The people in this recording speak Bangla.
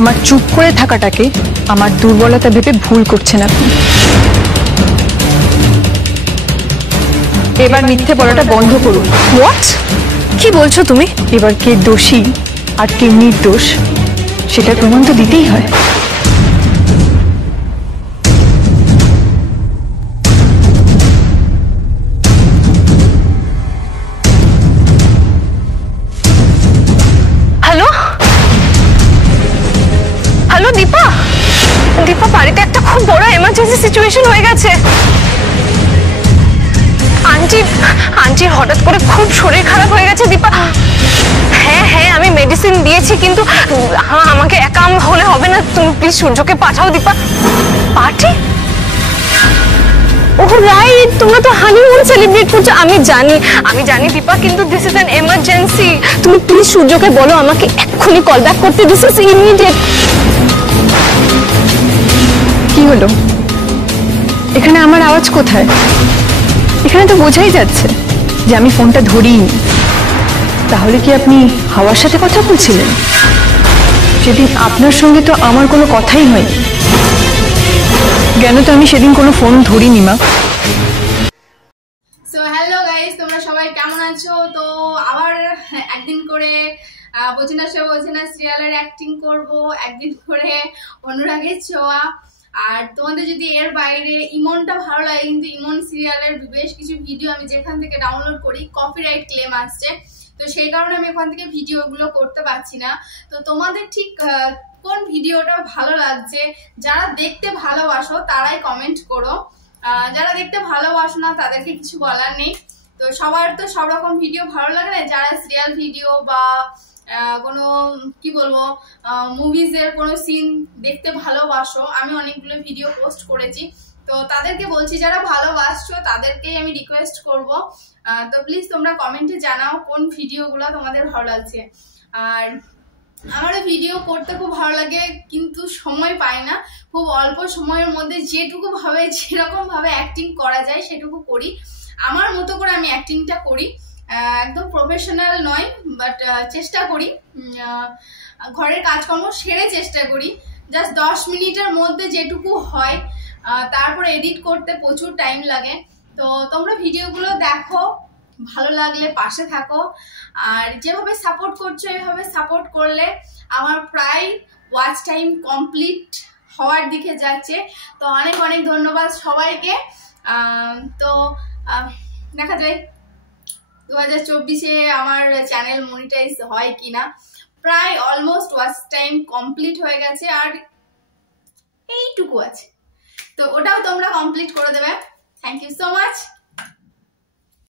আমার চুপ করে থাকাটাকে আমার দুর্বলতা ভেবে ভুল করছেন আপনি। এবার মিথ্যে বলাটা বন্ধ করুন। হোয়াট? কি বলছো তুমি? এবার কে দোষী আর কে নির্দোষ সেটার প্রমাণ তো দিতেই হয়। হ্যালো হ্যালো দীপা, দীপা বাড়িতে একটা খুব বড় এমার্জেন্সি সিচুয়েশন হয়ে গেছে। আন্টির হঠাৎ করে খুব শরীর খারাপ হয়ে গেছে দীপা। হ্যাঁ হ্যাঁ আমি মেডিসিন দিয়েছি, কিন্তু আমাকে একা হলে হবে না, তুমি প্লিজ সূর্যকে পাঠাও দীপা। পার্টি? ওহ রাইট, তোমরা তো হানিমুন সেলিব্রেট করছো। আমি জানি দীপা, কিন্তু দিস ইজ অ্যান এমার্জেন্সি। তুমি প্লিজ সূর্যকে বলো আমাকে এক্ষুনি কল ব্যাক করতে। This is immediate. কি হলো? এখানে আমার আওয়াজ কোথায়? এখানে তো বোঝাই যাচ্ছে যে আমি ফোনটা ধরিনি। তাহলে কি আপনি হাওয়ার সাথে কথা বলছিলেন? সেদিন আপনার সঙ্গে তো আমার কোনো কথাই হয়নি। কেন তো আমি সেদিন কোনো ফোন ধরিনি মা। সো হ্যালো গাইস, তোমরা সবাই কেমন আছো? তো আবার একদিন করে বোঝে না সিরিয়ালের অ্যাক্টিং করব, একদিন করে অনুরাগের ছোঁয়া। আর তোমাদের যদি এর বাইরে ইমনটা ভালো লাগে, কিন্তু ইমন সিরিয়ালের বেশ কিছু ভিডিও আমি যেখান থেকে ডাউনলোড করি কপিরাইট ক্লেম আসছে, তো সেই কারণে আমি ওখান থেকে ভিডিওগুলো করতে পারছি না। তো তোমাদের ঠিক কোন ভিডিওটা ভালো লাগছে, যারা দেখতে ভালোবাসো তারাই কমেন্ট করো। যারা দেখতে ভালোবাসো না তাদেরকে কিছু বলার নেই। তো সবার তো সব রকম ভিডিও ভালো লাগে না। যারা সিরিয়াল ভিডিও বা কোনো কি বলবো মুভিজের কোনো সিন দেখতে ভালোবাসো, আমি অনেকগুলো ভিডিও পোস্ট করেছি, তো তাদেরকে বলছি যারা ভালোবাসছো তাদেরকেই আমি রিকোয়েস্ট করব, তো প্লিজ তোমরা কমেন্টে জানাও কোন ভিডিওগুলো তোমাদের ভালো লাগছে। আর আমারও ভিডিও করতে খুব ভালো লাগে, কিন্তু সময় পাই না। খুব অল্প সময়ের মধ্যে যেরকম ভাবে অ্যাক্টিং করা যায় সেটুকু করি। আমার মতো করে আমি অ্যাক্টিংটা করি, একদম প্রফেশনাল নয়, বাট চেষ্টা করি। ঘরের কাজকর্ম সেরে চেষ্টা করি, জাস্ট 10 মিনিটের মধ্যে যেটুকু হয়। তারপর এডিট করতে প্রচুর টাইম লাগে। তো তোমরা ভিডিওগুলো দেখো, ভালো লাগলে পাশে থাকো। আর যেভাবে সাপোর্ট করছো এভাবে সাপোর্ট করলে আমার প্রায় ওয়াচ টাইম কমপ্লিট হওয়ার দিকে যাচ্ছে। তো অনেক অনেক ধন্যবাদ সবাইকে। তো দেখা যায় 2024-এ আমার চ্যানেল মনিটাইজ হয় কিনা। প্রায় অলমোস্ট ওয়াচ টাইম কমপ্লিট হয়ে গেছে, আর এইটুকু আছে, তো ওটাও তোমরা কমপ্লিট করে দেবে। Thank you so much.